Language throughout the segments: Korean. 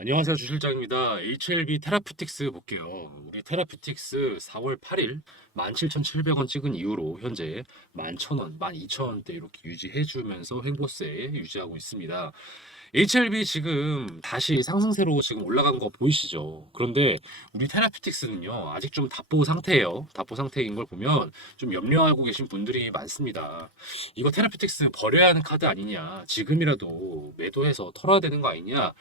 안녕하세요. 주실장입니다. HLB 테라퓨틱스 볼게요. 우리 테라퓨틱스 4월 8일 17,700원 찍은 이후로 현재 11,000원, 12,000원대 이렇게 유지해주면서 횡보세 유지하고 있습니다. HLB 지금 다시 상승세로 지금 올라간 거 보이시죠? 그런데 우리 테라퓨틱스는요, 아직 좀 답보 상태예요. 답보 상태인 걸 보면 좀 염려하고 계신 분들이 많습니다. 이거 테라퓨틱스 버려야 하는 카드 아니냐? 지금이라도 매도해서 털어야 되는 거 아니냐?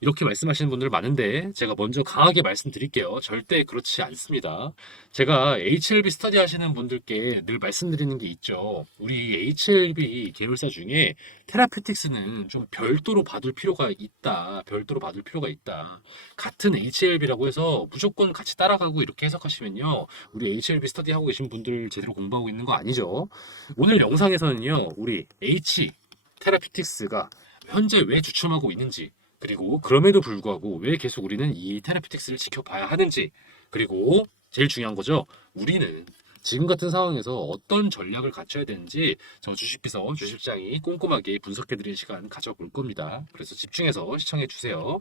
이렇게 말씀하시는 분들 많은데 제가 먼저 강하게 말씀드릴게요. 절대 그렇지 않습니다. 제가 HLB 스터디 하시는 분들께 늘 말씀드리는 게 있죠. 우리 HLB 계열사 중에 테라퓨틱스는 좀 별도로 봐둘 필요가 있다. 별도로 봐둘 필요가 있다. 같은 HLB라고 해서 무조건 같이 따라가고 이렇게 해석하시면요. 우리 HLB 스터디 하고 계신 분들 제대로 공부하고 있는 거 아니죠. 오늘 영상에서는요. 우리 H 테라퓨틱스가 현재 왜 주춤하고 있는지, 그리고 그럼에도 불구하고 왜 계속 우리는 이 테라피틱스를 지켜봐야 하는지, 그리고 제일 중요한 거죠. 우리는 지금 같은 상황에서 어떤 전략을 갖춰야 되는지 저 주식비서 주식장이 꼼꼼하게 분석해드리는 시간 가져볼 겁니다. 그래서 집중해서 시청해 주세요.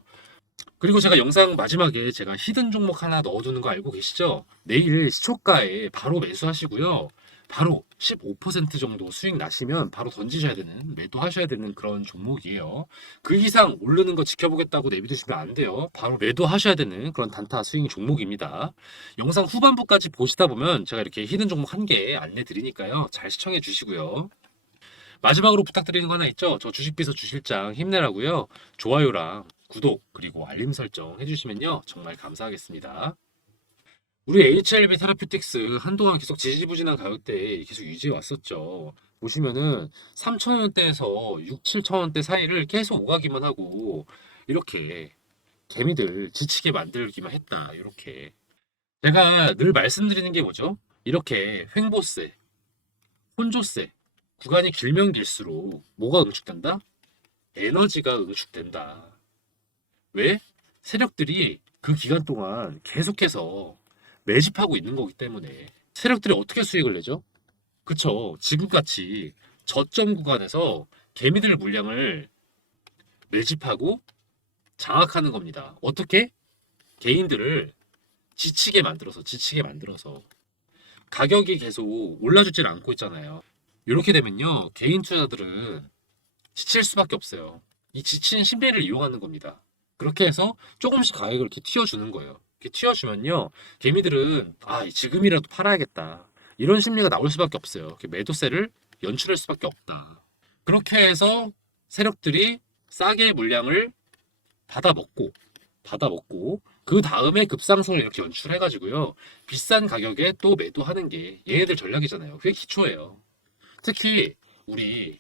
그리고 제가 영상 마지막에 제가 히든 종목 하나 넣어두는 거 알고 계시죠? 내일 시초가에 바로 매수하시고요. 바로 15% 정도 수익 나시면 바로 던지셔야 되는, 매도하셔야 되는 그런 종목이에요. 그 이상 오르는 거 지켜보겠다고 내비두시면 안 돼요. 바로 매도하셔야 되는 그런 단타 스윙 종목입니다. 영상 후반부까지 보시다 보면 제가 이렇게 히든 종목 한 개 안내 드리니까요. 잘 시청해 주시고요. 마지막으로 부탁드리는 거 하나 있죠? 저 주식비서 주실장 힘내라고요. 좋아요랑 구독 그리고 알림 설정 해주시면요. 정말 감사하겠습니다. 우리 HLB 테라퓨틱스 한동안 계속 지지부진한 가격대에 계속 유지해 왔었죠. 보시면은 3,000원대에서 6, 7,000원대 사이를 계속 오가기만 하고 이렇게 개미들 지치게 만들기만 했다. 이렇게. 제가 늘 말씀드리는 게 뭐죠? 이렇게 횡보세, 혼조세, 구간이 길면 길수록 뭐가 응축된다? 에너지가 응축된다. 왜? 세력들이 그 기간 동안 계속해서 매집하고 있는 거기 때문에 세력들이 어떻게 수익을 내죠? 그쵸. 지금같이 저점 구간에서 개미들 물량을 매집하고 장악하는 겁니다. 어떻게? 개인들을 지치게 만들어서 가격이 계속 올라주질 않고 있잖아요. 이렇게 되면요, 개인 투자들은 지칠 수밖에 없어요. 이 지친 심리를 이용하는 겁니다. 그렇게 해서 조금씩 가격을 이렇게 튀어주는 거예요. 이렇게 튀어주면요, 개미들은 지금이라도 팔아야겠다. 이런 심리가 나올 수밖에 없어요. 이렇게 매도세를 연출할 수밖에 없다. 그렇게 해서 세력들이 싸게 물량을 받아먹고 그 다음에 급상승을 이렇게 연출해가지고요, 비싼 가격에 또 매도하는 게 얘네들 전략이잖아요. 그게 기초예요. 특히 우리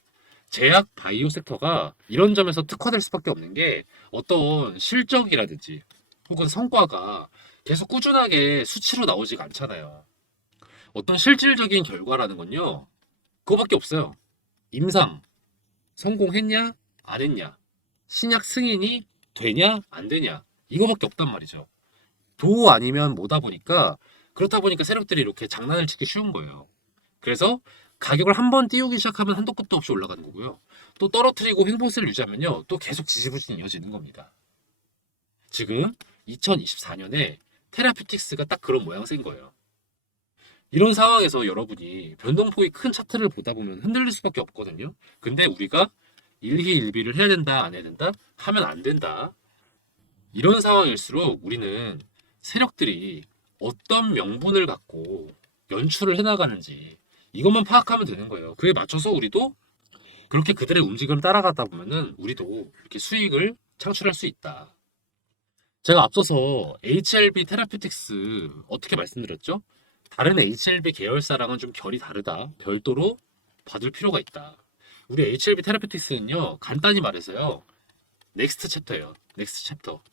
제약 바이오 섹터가 이런 점에서 특화될 수밖에 없는 게 어떤 실적이라든지 혹은 성과가 계속 꾸준하게 수치로 나오지가 않잖아요. 어떤 실질적인 결과라는 건요, 그거밖에 없어요. 임상, 성공했냐, 안 했냐, 신약 승인이 되냐, 안 되냐, 이거밖에 없단 말이죠. 도 아니면 뭐다 보니까, 그렇다 보니까 세력들이 이렇게 장난을 치기 쉬운 거예요. 그래서 가격을 한번 띄우기 시작하면 한도 끝도 없이 올라가는 거고요. 또 떨어뜨리고 횡보세를 유지하면요, 또 계속 지지부진이 이어지는 겁니다. 지금 2024년에 테라퓨틱스가 딱 그런 모양새인 거예요. 이런 상황에서 여러분이 변동폭이 큰 차트를 보다 보면 흔들릴 수밖에 없거든요. 근데 우리가 일희일비를 해야 된다, 안 해야 된다? 하면 안 된다. 이런 상황일수록 우리는 세력들이 어떤 명분을 갖고 연출을 해나가는지 이것만 파악하면 되는 거예요. 그에 맞춰서 우리도 그렇게 그들의 움직임을 따라가다 보면은 우리도 이렇게 수익을 창출할 수 있다. 제가 앞서서 HLB 테라퓨틱스 어떻게 말씀드렸죠? 다른 HLB 계열사랑은 좀 결이 다르다. 별도로 받을 필요가 있다. 우리 HLB 테라퓨틱스는요, 간단히 말해서요, 넥스트 챕터예요. 넥스트 챕터.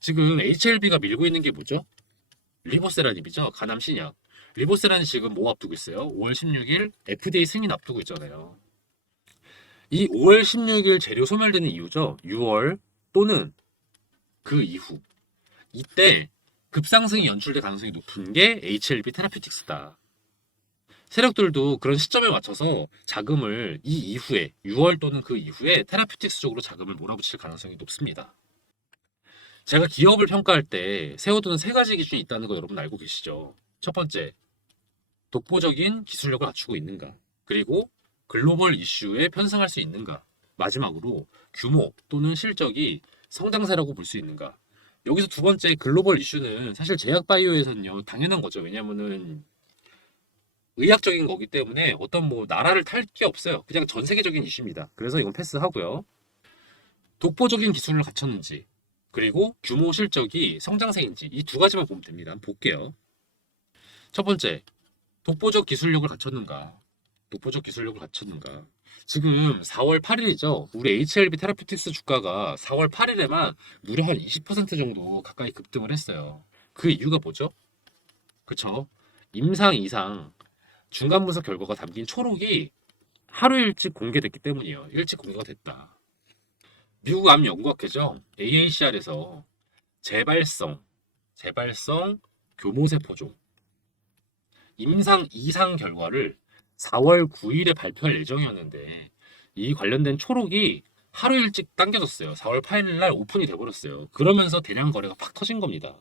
지금 HLB가 밀고 있는 게 뭐죠? 리보세라닙이죠. 간암 신약. 리보세라는 지금 뭐 앞두고 있어요? 5월 16일 FDA 승인 앞두고 있잖아요. 이 5월 16일 재료 소멸되는 이유죠. 6월 또는 그 이후. 이때 급상승이 연출될 가능성이 높은 게 HLB 테라퓨틱스다. 세력들도 그런 시점에 맞춰서 자금을 이 이후에 6월 또는 그 이후에 테라퓨틱스 쪽으로 자금을 몰아붙일 가능성이 높습니다. 제가 기업을 평가할 때 세워두는 세 가지 기준이 있다는 거 여러분 알고 계시죠? 첫 번째, 독보적인 기술력을 갖추고 있는가? 그리고 글로벌 이슈에 편승할 수 있는가? 마지막으로 규모 또는 실적이 성장세라고 볼 수 있는가? 여기서 두 번째 글로벌 이슈는 사실 제약 바이오에서는요 당연한 거죠. 왜냐면은 의학적인 거기 때문에 어떤 뭐 나라를 탈 게 없어요. 그냥 전 세계적인 이슈입니다. 그래서 이건 패스하고요. 독보적인 기술을 갖췄는지 그리고 규모 실적이 성장세인지 이 두 가지만 보면 됩니다. 한번 볼게요. 첫 번째, 독보적 기술력을 갖췄는가? 독보적 기술력을 갖췄는가? 지금 4월 8일이죠. 우리 HLB 테라피틱스 주가가 4월 8일에만 무려 한 20% 정도 가까이 급등을 했어요. 그 이유가 뭐죠? 그쵸? 임상 이상 중간 분석 결과가 담긴 초록이 하루 일찍 공개됐기 때문이에요. 일찍 공개가 됐다. 미국 암연구학회죠. AACR에서 재발성 교모세포종 임상 이상 결과를 4월 9일에 발표할 예정이었는데 이 관련된 초록이 하루 일찍 당겨졌어요. 4월 8일 날 오픈이 돼버렸어요. 그러면서 대량 거래가 팍 터진 겁니다.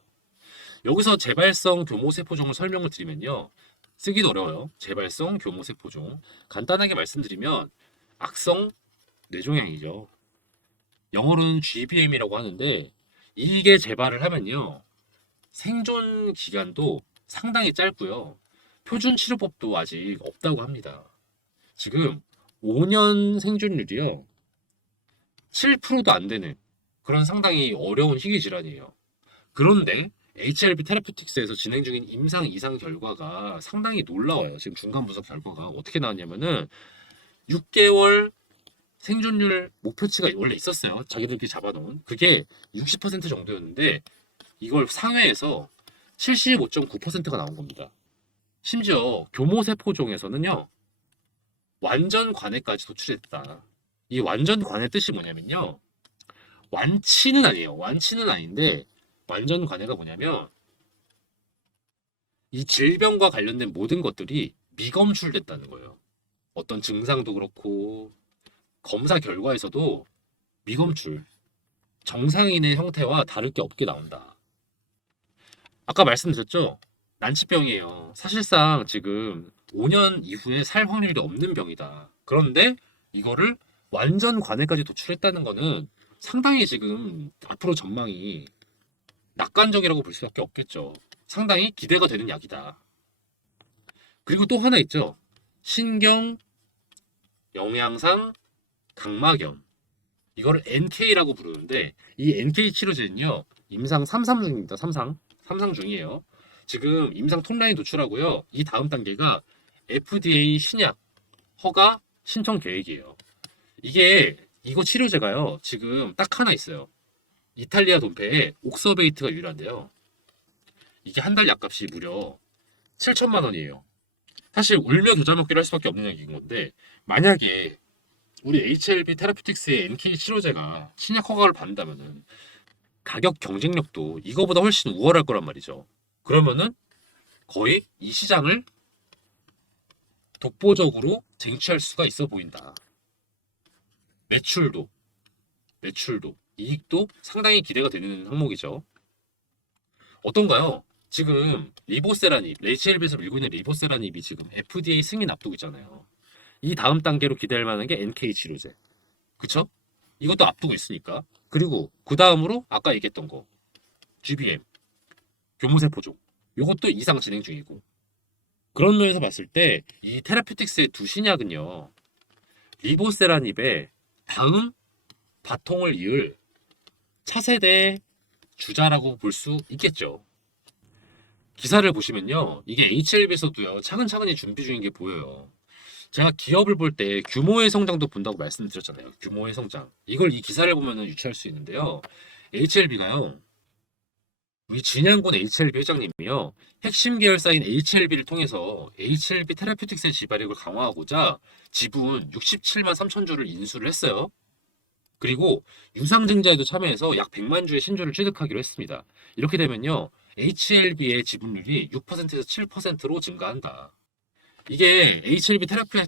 여기서 재발성 교모세포종을 설명을 드리면요. 쓰기도 어려워요. 재발성 교모세포종. 간단하게 말씀드리면 악성 뇌종양이죠. 영어로는 GBM이라고 하는데 이게 재발을 하면요. 생존 기간도 상당히 짧고요. 표준 치료법도 아직 없다고 합니다. 지금 5년 생존율이요. 7%도 안 되는 그런 상당히 어려운 희귀 질환이에요. 그런데 HLB 테라피틱스에서 진행 중인 임상 이상 결과가 상당히 놀라워요. 지금 중간 분석 결과가 어떻게 나왔냐면은 6개월 생존율 목표치가 원래 있었어요. 자기들끼리 잡아놓은. 그게 60% 정도였는데 이걸 상회에서 75.9%가 나온 겁니다. 심지어 교모세포종에서는요. 완전 관해까지 도출했다. 이 완전 관해 뜻이 뭐냐면요. 완치는 아니에요. 완치는 아닌데 완전 관해가 뭐냐면 이 질병과 관련된 모든 것들이 미검출됐다는 거예요. 어떤 증상도 그렇고 검사 결과에서도 미검출, 정상인의 형태와 다를 게 없게 나온다. 아까 말씀드렸죠? 난치병이에요. 사실상 지금 5년 이후에 살 확률이 없는 병이다. 그런데 이거를 완전 관해까지 도출했다는 거는 상당히 지금 앞으로 전망이 낙관적이라고 볼 수밖에 없겠죠. 상당히 기대가 되는 약이다. 그리고 또 하나 있죠. 신경, 영양상, 각막염. 이거를 NK라고 부르는데 이 NK 치료제는요. 임상 3상 중입니다. 3상 중이에요. 지금 임상 톱라인 도출하고요. 이 다음 단계가 FDA 신약 허가 신청 계획이에요. 이거 치료제가요. 지금 딱 하나 있어요. 이탈리아 돈페에 옥서베이트가 유일한데요. 이게 한 달 약값이 무려 7천만 원이에요. 사실 울며 겨자 먹기를 할 수밖에 없는 약인 건데 만약에 우리 HLB 테라피틱스의 NK 치료제가 신약 허가를 받는다면은 가격 경쟁력도 이거보다 훨씬 우월할 거란 말이죠. 그러면은 거의 이 시장을 독보적으로 쟁취할 수가 있어 보인다. 매출도, 이익도 상당히 기대가 되는 항목이죠. 어떤가요? 지금 리보세라닙, HLB에서 밀고 있는 리보세라닙이 지금 FDA 승인 앞두고 있잖아요. 이 다음 단계로 기대할 만한 게 NK 치료제. 그쵸? 이것도 앞두고 있으니까. 그리고 그 다음으로 아까 얘기했던 거 GBM, 교무세포종. 이것도 이상 진행 중이고. 그런 면에서 봤을 때 이 테라피틱스의 두 신약은요. 리보세라닙의 다음 바통을 이을 차세대 주자라고 볼 수 있겠죠. 기사를 보시면요. 이게 HLB에서도요. 차근차근히 준비 중인 게 보여요. 제가 기업을 볼 때 규모의 성장도 본다고 말씀드렸잖아요. 규모의 성장. 이걸 이 기사를 보면 유추할 수 있는데요. HLB가요. 우리 진양군 HLB 회장님이요. 핵심 계열사인 HLB를 통해서 HLB 테라피틱스의 지배력을 강화하고자 지분 67만 3천 주를 인수를 했어요. 그리고 유상증자에도 참여해서 약 100만 주의 신주를 취득하기로 했습니다. 이렇게 되면요. HLB의 지분율이 6%에서 7%로 증가한다. 이게 HLB 테라피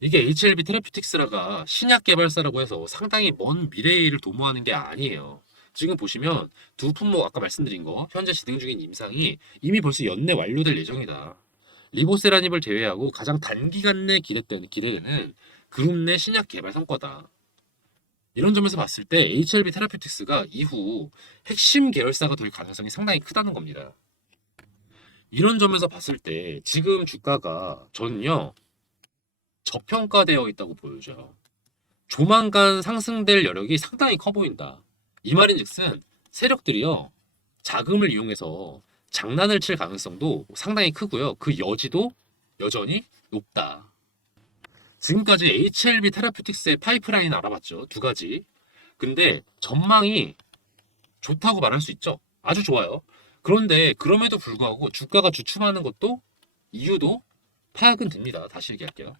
이게 HLB 테라피틱스라가 신약 개발사라고 해서 상당히 먼 미래를 도모하는 게 아니에요. 지금 보시면 두 품목 아까 말씀드린 거 현재 진행 중인 임상이 이미 벌써 연내 완료될 예정이다. 리보세라닙을 제외하고 가장 단기간 내 기대되는 그룹 내 신약 개발 성과다. 이런 점에서 봤을 때 HLB 테라피틱스가 이후 핵심 계열사가 될 가능성이 상당히 크다는 겁니다. 이런 점에서 봤을 때 지금 주가가 저는요 저평가되어 있다고 보여져요. 조만간 상승될 여력이 상당히 커 보인다. 이 말인즉슨 세력들이요 자금을 이용해서 장난을 칠 가능성도 상당히 크고요. 그 여지도 여전히 높다. 지금까지 HLB 테라피틱스의 파이프라인 알아봤죠. 두 가지. 근데 전망이 좋다고 말할 수 있죠. 아주 좋아요. 그런데 그럼에도 불구하고 주가가 주춤하는 것도 이유도 파악은 됩니다. 다시 얘기할게요.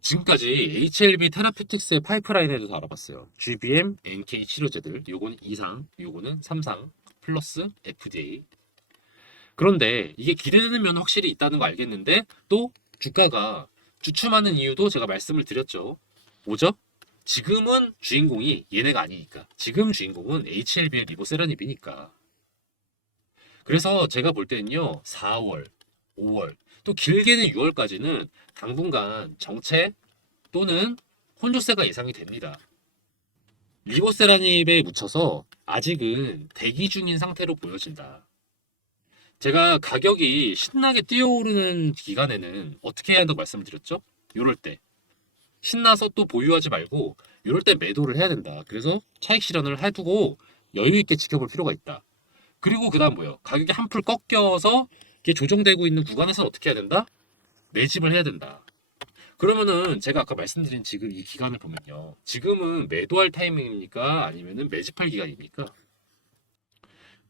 지금까지 HLB 테라피틱스의 파이프라인에 대해서 알아봤어요. GBM, NK 치료제들, 요거는 2상, 요거는 3상, 플러스 FDA. 그런데 이게 기대되는 면은 확실히 있다는 거 알겠는데 또 주가가 주춤하는 이유도 제가 말씀을 드렸죠. 뭐죠? 지금은 주인공이 얘네가 아니니까. 지금 주인공은 HLB의 리보세라닙이니까. 그래서 제가 볼 때는요. 4월, 5월, 또 길게는 6월까지는 당분간 정체 또는 혼조세가 예상이 됩니다. 리보세라닙에 묻혀서 아직은 대기 중인 상태로 보여진다. 제가 가격이 신나게 뛰어오르는 기간에는 어떻게 해야 한다고 말씀을 드렸죠? 요럴 때. 신나서 또 보유하지 말고 요럴 때 매도를 해야 된다. 그래서 차익 실현을 해두고 여유 있게 지켜볼 필요가 있다. 그리고 그 다음 뭐예요? 가격이 한풀 꺾여서 이게 조정되고 있는 구간에서 어떻게 해야 된다? 매집을 해야 된다. 그러면은 제가 아까 말씀드린 지금 이 기간을 보면요. 지금은 매도할 타이밍입니까? 아니면은 매집할 기간입니까?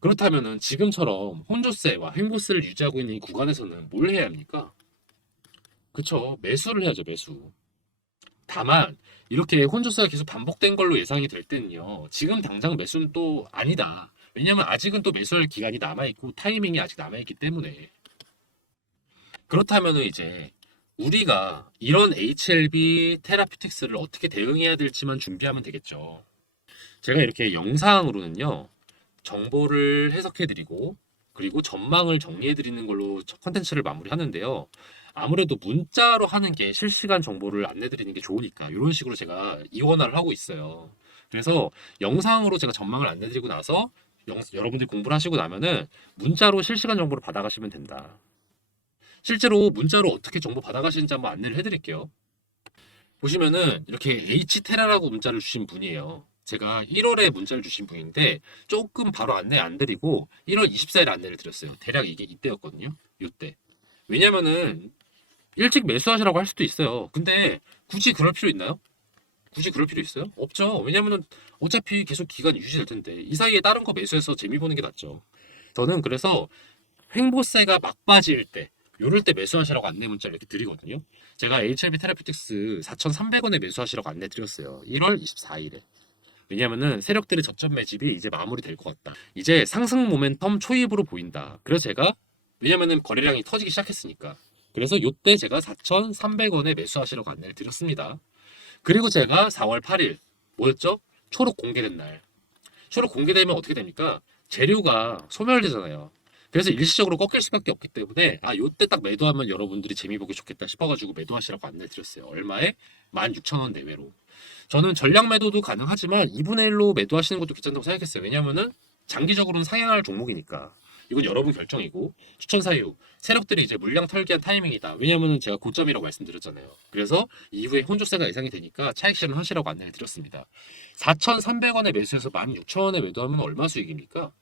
그렇다면은 지금처럼 혼조세와 횡보세를 유지하고 있는 이 구간에서는 뭘 해야 합니까? 그쵸. 매수를 해야죠, 매수. 다만 이렇게 혼조세가 계속 반복된 걸로 예상이 될 때는요. 지금 당장 매수는 또 아니다. 왜냐면 아직은 또 매수할 기간이 남아있고 타이밍이 아직 남아있기 때문에. 그렇다면은 이제 우리가 이런 HLB 테라피틱스를 어떻게 대응해야 될지만 준비하면 되겠죠. 제가 이렇게 영상으로는요. 정보를 해석해드리고 그리고 전망을 정리해드리는 걸로 컨텐츠를 마무리하는데요. 아무래도 문자로 하는 게 실시간 정보를 안내드리는 게 좋으니까 이런 식으로 제가 이원화를 하고 있어요. 그래서 영상으로 제가 전망을 안내드리고 나서 여러분들이 공부를 하시고 나면은 문자로 실시간 정보를 받아가시면 된다. 실제로 문자로 어떻게 정보 받아가시는지 한번 안내를 해드릴게요. 보시면은 이렇게 H테라라고 문자를 주신 분이에요. 제가 1월에 문자를 주신 분인데 조금 바로 안내 안 드리고 1월 24일 안내를 드렸어요. 대략 이게 이때였거든요. 이때. 왜냐면은 일찍 매수하시라고 할 수도 있어요. 근데 굳이 그럴 필요 있나요? 굳이 그럴 필요 있어요? 없죠. 왜냐면은 어차피 계속 기간 유지될 텐데 이 사이에 다른 거 매수해서 재미 보는 게 낫죠. 저는 그래서 횡보세가 막빠질 때 요럴 때 매수하시라고 안내 문자를 이렇게 드리거든요. 제가 HLB 테라피틱스 4,300원에 매수하시라고 안내 드렸어요. 1월 24일에. 왜냐면은 세력들의 저점 매집이 이제 마무리될 것 같다. 이제 상승 모멘텀 초입으로 보인다. 그래서 제가 왜냐면은 거래량이 터지기 시작했으니까. 그래서 요때 제가 4,300원에 매수하시라고 안내를 드렸습니다. 그리고 제가 4월 8일 뭐였죠? 초록 공개된 날. 초록 공개되면 어떻게 됩니까? 재료가 소멸되잖아요. 그래서 일시적으로 꺾일 수밖에 없기 때문에 요때 딱 매도하면 여러분들이 재미 보기 좋겠다 싶어가지고 매도하시라고 안내 드렸어요. 얼마에? 16,000원 내외로. 저는 전량 매도도 가능하지만 2분의 1로 매도하시는 것도 괜찮다고 생각했어요. 왜냐면은 장기적으로는 상향할 종목이니까. 이건 여러분 결정이고 추천 사유 세력들이 이제 물량 털기한 타이밍이다. 왜냐면은 제가 고점이라고 말씀드렸잖아요. 그래서 이후에 혼조세가 예상이 되니까 차익 실현 하시라고 안내를 드렸습니다. 4,300원에 매수해서 16,000원에 매도하면 얼마 수익입니까?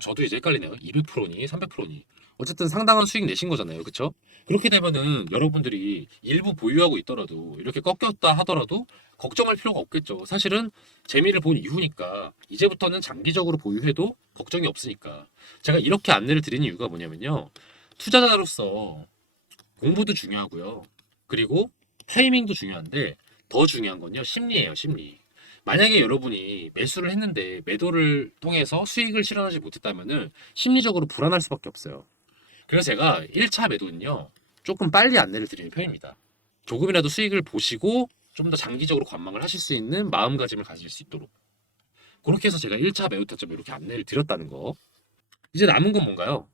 저도 이제 헷갈리네요. 200%니 300%니. 어쨌든 상당한 수익 내신 거잖아요. 그쵸? 그렇게 되면은 여러분들이 일부 보유하고 있더라도 이렇게 꺾였다 하더라도 걱정할 필요가 없겠죠. 사실은 재미를 본 이후니까 이제부터는 장기적으로 보유해도 걱정이 없으니까. 제가 이렇게 안내를 드리는 이유가 뭐냐면요. 투자자로서 공부도 중요하고요. 그리고 타이밍도 중요한데 더 중요한 건요. 심리예요, 심리. 만약에 여러분이 매수를 했는데 매도를 통해서 수익을 실현하지 못했다면은 심리적으로 불안할 수밖에 없어요. 그래서 제가 1차 매도는요. 조금 빨리 안내를 드리는 편입니다. 조금이라도 수익을 보시고 좀 더 장기적으로 관망을 하실 수 있는 마음가짐을 가질 수 있도록. 그렇게 해서 제가 1차 매도 타점 이렇게 안내를 드렸다는 거. 이제 남은 건 뭔가요?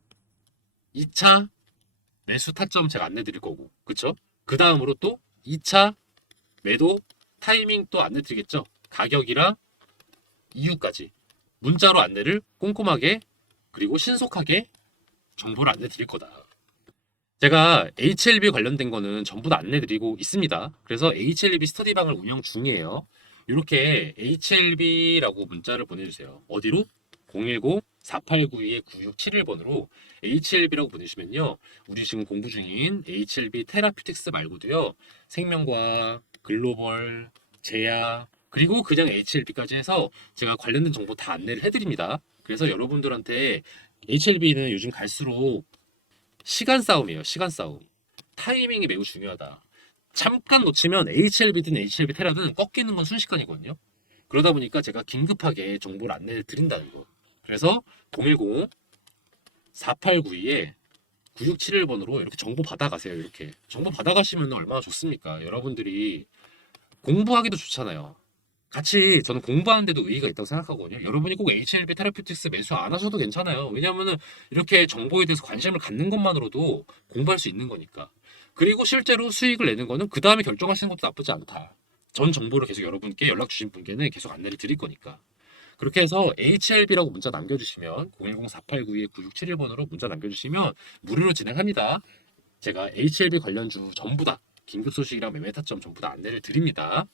2차 매수 타점 제가 안내 드릴 거고, 그쵸? 그 다음으로 또 2차 매도 타이밍 또 안내 드리겠죠? 가격이랑 이유까지 문자로 안내를 꼼꼼하게 그리고 신속하게 정보를 안내 드릴 거다. 제가 HLB 관련된 거는 전부 다 안내 드리고 있습니다. 그래서 HLB 스터디방을 운영 중이에요. 이렇게 HLB라고 문자를 보내주세요. 어디로? 010-4892-9671번으로 HLB라고 보내시면요. 우리 지금 공부 중인 HLB 테라퓨틱스 말고도요. 생명과학, 글로벌, 제약, 그리고 그냥 HLB까지 해서 제가 관련된 정보 다 안내를 해드립니다. 그래서 여러분들한테 HLB는 요즘 갈수록 시간 싸움이에요. 시간 싸움. 타이밍이 매우 중요하다. 잠깐 놓치면 HLB든 HLB 테라든 꺾이는 건 순식간이거든요. 그러다 보니까 제가 긴급하게 정보를 안내를 드린다는 거. 그래서 010-4892에 9671번으로 이렇게 정보 받아가세요. 이렇게 정보 받아가시면 얼마나 좋습니까? 여러분들이 공부하기도 좋잖아요. 같이 저는 공부하는데도 의의가 있다고 생각하거든요. 여러분이 꼭 HLB 테라퓨틱스 매수 안 하셔도 괜찮아요. 왜냐하면은 이렇게 정보에 대해서 관심을 갖는 것만으로도 공부할 수 있는 거니까. 그리고 실제로 수익을 내는 거는 그 다음에 결정하시는 것도 나쁘지 않다. 전 정보를 계속 여러분께 연락 주신 분께는 계속 안내를 드릴 거니까. 그렇게 해서 HLB라고 문자 남겨주시면 010-4892-9671번으로 문자 남겨주시면 무료로 진행합니다. 제가 HLB 관련주 전부 다 긴급 소식이랑 매매 타점 전부 다 안내를 드립니다.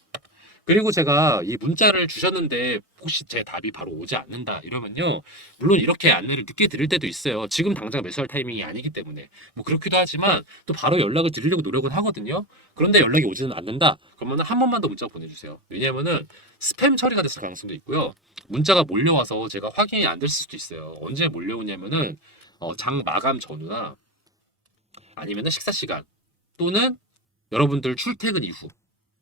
그리고 제가 이 문자를 주셨는데 혹시 제 답이 바로 오지 않는다 이러면요. 물론 이렇게 안내를 늦게 드릴 때도 있어요. 지금 당장 매수할 타이밍이 아니기 때문에. 뭐 그렇기도 하지만 또 바로 연락을 드리려고 노력은 하거든요. 그런데 연락이 오지는 않는다. 그러면 한 번만 더 문자 보내주세요. 왜냐면은 스팸 처리가 됐을 가능성도 있고요. 문자가 몰려와서 제가 확인이 안 됐을 수도 있어요. 언제 몰려오냐면은 장 마감 전후나 아니면은 식사 시간 또는 여러분들 출퇴근 이후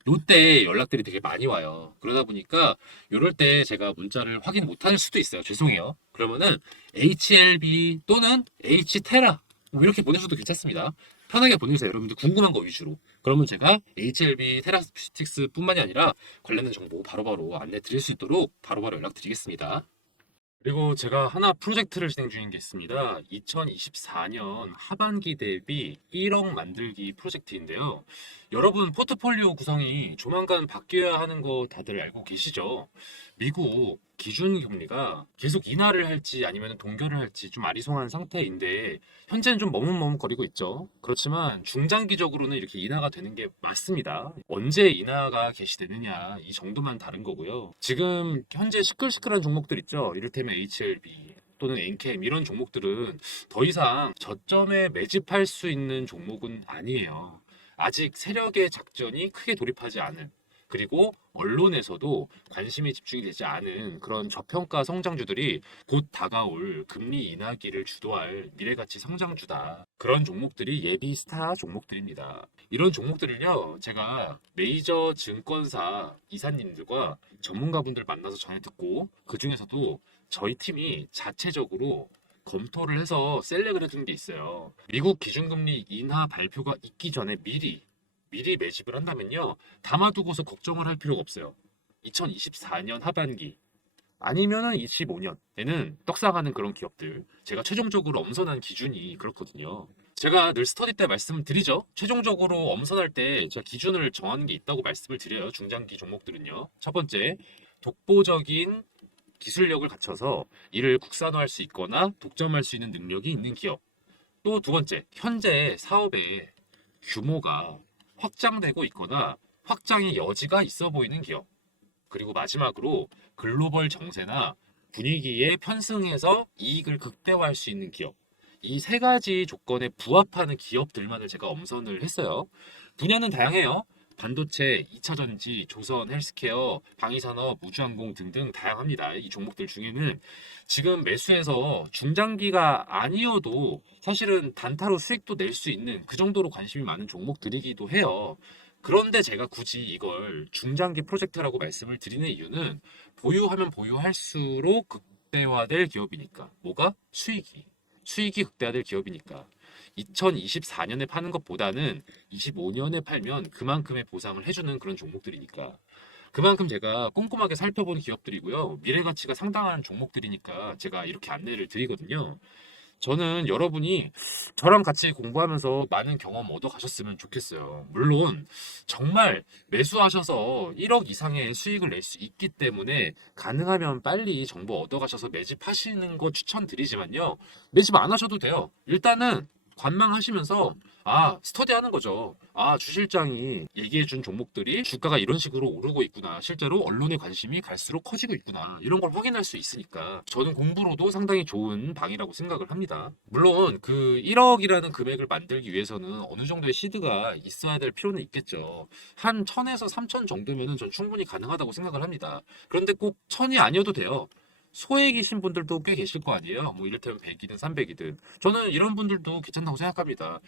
요때 연락들이 되게 많이 와요. 그러다 보니까 요럴 때 제가 문자를 확인 못할 수도 있어요. 죄송해요. 그러면은 HLB 또는 H테라 뭐 이렇게 보내셔도 괜찮습니다. 편하게 보내주세요. 여러분들 궁금한 거 위주로. 그러면 제가 HLB 테라스틱스 뿐만이 아니라 관련된 정보 바로바로 안내 드릴 수 있도록 바로바로 연락드리겠습니다. 그리고 제가 하나 프로젝트를 진행 중인 게 있습니다. 2024년 하반기 대비 1억 만들기 프로젝트인데요. 여러분 포트폴리오 구성이 조만간 바뀌어야 하는 거 다들 알고 계시죠? 미국 기준 금리가 계속 인하를 할지 아니면 동결을 할지 좀 아리송한 상태인데 현재는 좀 머뭇머뭇거리고 있죠. 그렇지만 중장기적으로는 이렇게 인하가 되는 게 맞습니다. 언제 인하가 개시되느냐 이 정도만 다른 거고요. 지금 현재 시끌시끌한 종목들 있죠. 이를테면 HLB 또는 엔캠 이런 종목들은 더 이상 저점에 매집할 수 있는 종목은 아니에요. 아직 세력의 작전이 크게 돌입하지 않은 그리고 언론에서도 관심이 집중이 되지 않은 그런 저평가 성장주들이 곧 다가올 금리 인하기를 주도할 미래가치 성장주다. 그런 종목들이 예비 스타 종목들입니다. 이런 종목들을요, 제가 메이저 증권사 이사님들과 전문가분들 만나서 전해 듣고 그 중에서도 저희 팀이 자체적으로 검토를 해서 셀렉을 해둔 게 있어요. 미국 기준금리 인하 발표가 있기 전에 미리 매집을 한다면요. 담아두고서 걱정을 할 필요가 없어요. 2024년 하반기 아니면은 25년에는 떡상하는 그런 기업들 제가 최종적으로 엄선한 기준이 그렇거든요. 제가 늘 스터디 때 말씀을 드리죠. 최종적으로 엄선할 때 제가 기준을 정하는 게 있다고 말씀을 드려요. 중장기 종목들은요. 첫 번째, 독보적인 기술력을 갖춰서 이를 국산화할 수 있거나 독점할 수 있는 능력이 있는 기업. 또 두 번째, 현재 사업의 규모가 확장되고 있거나 확장의 여지가 있어 보이는 기업. 그리고 마지막으로 글로벌 정세나 분위기에 편승해서 이익을 극대화할 수 있는 기업. 이 세 가지 조건에 부합하는 기업들만을 제가 엄선을 했어요. 분야는 다양해요. 반도체, 2차 전지, 조선, 헬스케어, 방위산업, 우주항공 등등 다양합니다. 이 종목들 중에는 지금 매수해서 중장기가 아니어도 사실은 단타로 수익도 낼 수 있는 그 정도로 관심이 많은 종목들이기도 해요. 그런데 제가 굳이 이걸 중장기 프로젝트라고 말씀을 드리는 이유는 보유하면 보유할수록 극대화될 기업이니까. 뭐가? 수익이 극대화될 기업이니까. 2024년에 파는 것보다는 25년에 팔면 그만큼의 보상을 해주는 그런 종목들이니까. 그만큼 제가 꼼꼼하게 살펴본 기업들이고요. 미래 가치가 상당한 종목들이니까 제가 이렇게 안내를 드리거든요. 저는 여러분이 저랑 같이 공부하면서 많은 경험 얻어 가셨으면 좋겠어요. 물론 정말 매수하셔서 1억 이상의 수익을 낼 수 있기 때문에 가능하면 빨리 정보 얻어 가셔서 매집하시는 거 추천드리지만요. 매집 안 하셔도 돼요. 일단은 관망하시면서 스터디 하는 거죠. 주 실장이 얘기해 준 종목들이 주가가 이런 식으로 오르고 있구나. 실제로 언론의 관심이 갈수록 커지고 있구나. 이런 걸 확인할 수 있으니까 저는 공부로도 상당히 좋은 방이라고 생각을 합니다. 물론 그 1억이라는 금액을 만들기 위해서는 어느 정도의 시드가 있어야 될 필요는 있겠죠. 한 1000에서 3000 정도면은 전 충분히 가능하다고 생각을 합니다. 그런데 꼭 1000이 아니어도 돼요. 소액이신 분들도 꽤 계실 거 아니에요. 뭐 이를테면 100이든 300이든. 저는 이런 분들도 괜찮다고 생각합니다.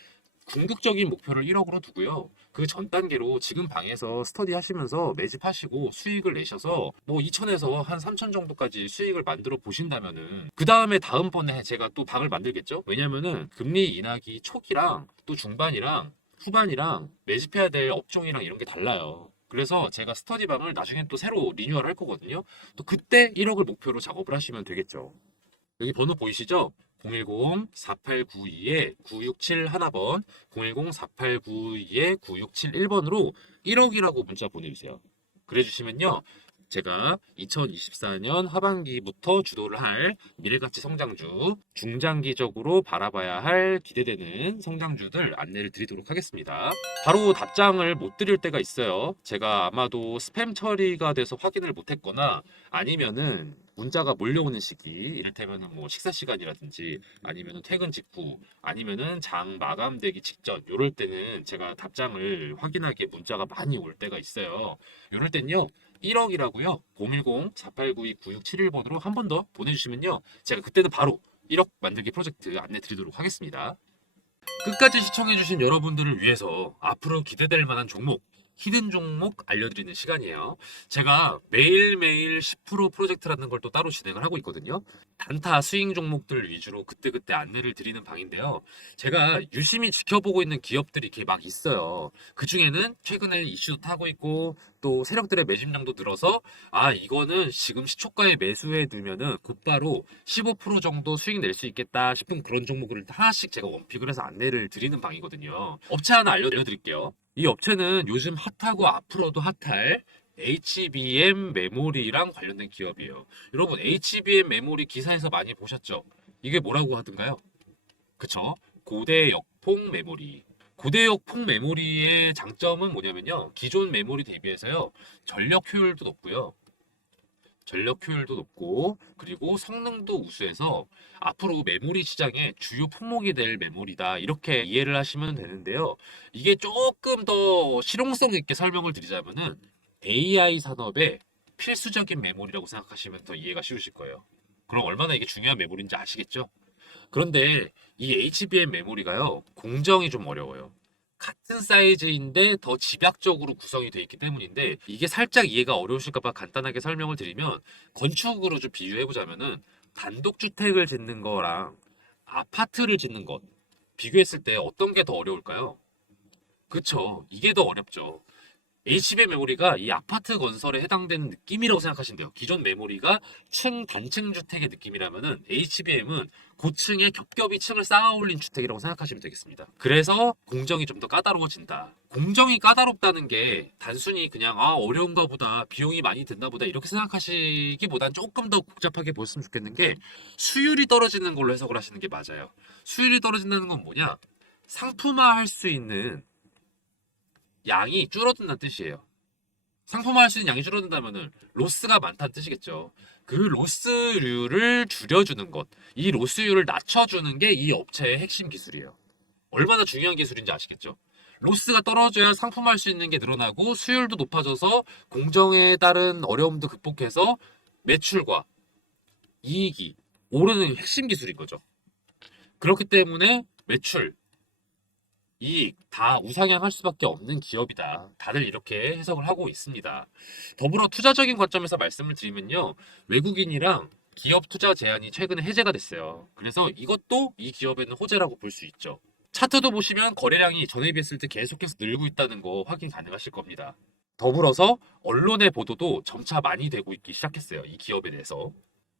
궁극적인 목표를 1억으로 두고요. 그 전 단계로 지금 방에서 스터디 하시면서 매집하시고 수익을 내셔서 뭐 2천에서 한 3천 정도까지 수익을 만들어 보신다면은 그 다음에 다음번에 제가 또 방을 만들겠죠? 왜냐면은 금리 인하기 초기랑 또 중반이랑 후반이랑 매집해야 될 업종이랑 이런 게 달라요. 그래서 제가 스터디방을 나중에 또 새로 리뉴얼 할 거거든요. 또 그때 1억을 목표로 작업을 하시면 되겠죠. 여기 번호 보이시죠? 010-4892-9671번, 010-4892-9671번으로 1억이라고 문자 보내주세요. 그래 주시면요. 제가 2024년 하반기부터 주도를 할 미래가치 성장주, 중장기적으로 바라봐야 할 기대되는 성장주들 안내를 드리도록 하겠습니다. 바로 답장을 못 드릴 때가 있어요. 제가 아마도 스팸 처리가 돼서 확인을 못했거나 아니면은 문자가 몰려오는 시기, 이를테면은 뭐 식사 시간이라든지 아니면은 퇴근 직후 아니면은 장 마감되기 직전, 요럴 때는 제가 답장을 확인하기에 문자가 많이 올 때가 있어요. 요럴 땐요. 1억이라고요. 010-4892-9671번으로 한 번 더 보내주시면요. 제가 그때는 바로 1억 만들기 프로젝트 안내 드리도록 하겠습니다. 끝까지 시청해주신 여러분들을 위해서 앞으로 기대될 만한 종목, 히든 종목 알려드리는 시간이에요. 제가 매일매일 10% 프로젝트라는 걸 또 따로 진행을 하고 있거든요. 단타 스윙 종목들 위주로 그때그때 안내를 드리는 방인데요. 제가 유심히 지켜보고 있는 기업들이 이렇게 막 있어요. 그 중에는 최근에 이슈도 타고 있고 또 세력들의 매집량도 늘어서 이거는 지금 시초가에 매수해 두면은 곧바로 15% 정도 수익 낼 수 있겠다 싶은 그런 종목을 하나씩 제가 원픽을 해서 안내를 드리는 방이거든요. 업체 하나 알려드릴게요. 이 업체는 요즘 핫하고 앞으로도 핫할 HBM 메모리랑 관련된 기업이에요. 여러분, HBM 메모리 기사에서 많이 보셨죠? 이게 뭐라고 하던가요? 그쵸? 고대역폭 메모리. 고대역폭 메모리의 장점은 뭐냐면요. 기존 메모리 대비해서요. 전력 효율도 높고요. 전력 효율도 높고 그리고 성능도 우수해서 앞으로 메모리 시장의 주요 품목이 될 메모리다 이렇게 이해를 하시면 되는데요. 이게 조금 더 실용성 있게 설명을 드리자면은 AI 산업의 필수적인 메모리라고 생각하시면 더 이해가 쉬우실 거예요. 그럼 얼마나 이게 중요한 메모리인지 아시겠죠? 그런데 이 HBM 메모리가요, 공정이 좀 어려워요. 같은 사이즈인데 더 집약적으로 구성이 되어 있기 때문인데 이게 살짝 이해가 어려우실까 봐 간단하게 설명을 드리면 건축으로 좀 비유해 보자면은 단독주택을 짓는 거랑 아파트를 짓는 것 비교했을 때 어떤 게 더 어려울까요? 그쵸. 이게 더 어렵죠. HBM 메모리가 이 아파트 건설에 해당되는 느낌이라고 생각하시면 돼요. 기존 메모리가 단층 주택의 느낌이라면은 HBM은 고층에 겹겹이 층을 쌓아 올린 주택이라고 생각하시면 되겠습니다. 그래서 공정이 좀 더 까다로워진다. 공정이 까다롭다는 게 단순히 그냥 어려운가 보다, 비용이 많이 든다 보다 이렇게 생각하시기보단 조금 더 복잡하게 보셨으면 좋겠는 게 수율이 떨어지는 걸로 해석을 하시는 게 맞아요. 수율이 떨어진다는 건 뭐냐? 상품화할 수 있는 양이 줄어든다는 뜻이에요. 상품화할 수 있는 양이 줄어든다면은 로스가 많다는 뜻이겠죠. 그 로스율을 줄여주는 것, 이 로스율을 낮춰주는 게 이 업체의 핵심 기술이에요. 얼마나 중요한 기술인지 아시겠죠? 로스가 떨어져야 상품화할 수 있는 게 늘어나고 수율도 높아져서 공정에 따른 어려움도 극복해서 매출과 이익이 오르는 핵심 기술인 거죠. 그렇기 때문에 매출, 이익 다 우상향할 수밖에 없는 기업이다. 다들 이렇게 해석을 하고 있습니다. 더불어 투자적인 관점에서 말씀을 드리면요. 외국인이랑 기업 투자 제한이 최근에 해제가 됐어요. 그래서 이것도 이 기업에는 호재라고 볼 수 있죠. 차트도 보시면 거래량이 전에 비했을 때 계속해서 늘고 있다는 거 확인 가능하실 겁니다. 더불어서 언론의 보도도 점차 많이 되고 있기 시작했어요. 이 기업에 대해서.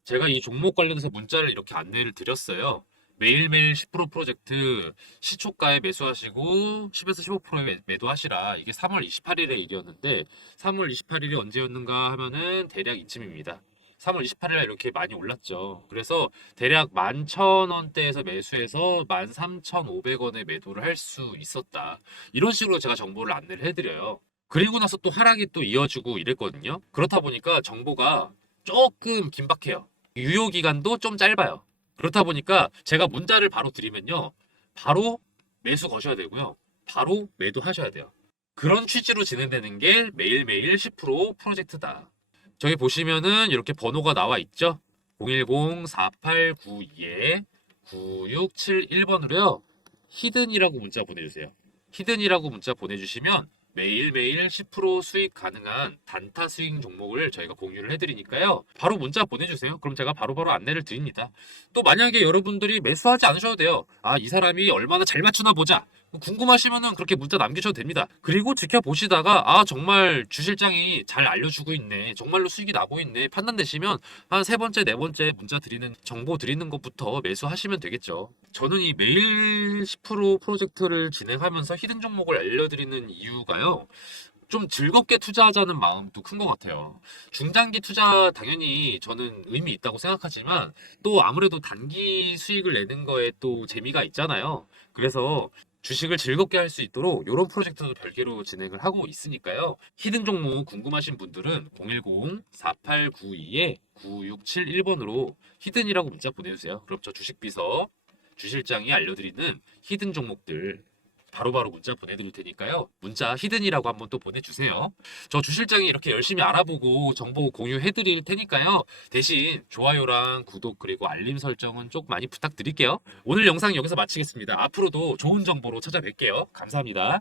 제가 이 종목 관련해서 문자를 이렇게 안내를 드렸어요. 매일매일 10% 프로젝트 시초가에 매수하시고 10에서 15%에 매도하시라. 이게 3월 28일에 일이었는데 3월 28일이 언제였는가 하면은 대략 이쯤입니다. 3월 28일에 이렇게 많이 올랐죠. 그래서 대략 11,000원대에서 매수해서 13,500원에 매도를 할 수 있었다. 이런 식으로 제가 정보를 안내를 해드려요. 그리고 나서 또 하락이 또 이어지고 이랬거든요. 그렇다 보니까 정보가 조금 긴박해요. 유효 기간도 좀 짧아요. 그렇다 보니까 제가 문자를 바로 드리면요. 바로 매수 거셔야 되고요. 바로 매도하셔야 돼요. 그런 취지로 진행되는 게 매일매일 10% 프로젝트다. 저기 보시면은 이렇게 번호가 나와 있죠. 010-4892-9671번으로요. 히든이라고 문자 보내주세요. 히든이라고 문자 보내주시면 매일매일 10% 수익 가능한 단타 스윙 종목을 저희가 공유를 해드리니까요. 바로 문자 보내주세요. 그럼 제가 바로바로 안내를 드립니다. 또 만약에 여러분들이 매수하지 않으셔도 돼요. 아, 이 사람이 얼마나 잘 맞추나 보자. 궁금하시면은 그렇게 문자 남기셔도 됩니다. 그리고 지켜보시다가 아, 정말 주 실장이 잘 알려주고 있네. 정말로 수익이 나고 있네. 판단되시면 한 세 번째, 네 번째 문자 드리는 정보 드리는 것부터 매수하시면 되겠죠. 저는 이 매일 10% 프로젝트를 진행하면서 히든 종목을 알려드리는 이유가요. 좀 즐겁게 투자하자는 마음도 큰 것 같아요. 중장기 투자 당연히 저는 의미 있다고 생각하지만 또 아무래도 단기 수익을 내는 거에 또 재미가 있잖아요. 그래서 주식을 즐겁게 할 수 있도록 이런 프로젝트도 별개로 진행을 하고 있으니까요. 히든 종목 궁금하신 분들은 010-4892-9671번으로 히든이라고 문자 보내주세요. 그럼 저 주식비서 주실장이 알려드리는 히든 종목들 바로바로 문자 보내드릴 테니까요. 문자 히든이라고 한번 또 보내주세요. 저 주실장이 이렇게 열심히 알아보고 정보 공유해드릴 테니까요. 대신 좋아요랑 구독 그리고 알림 설정은 좀 많이 부탁드릴게요. 오늘 영상 여기서 마치겠습니다. 앞으로도 좋은 정보로 찾아뵐게요. 감사합니다.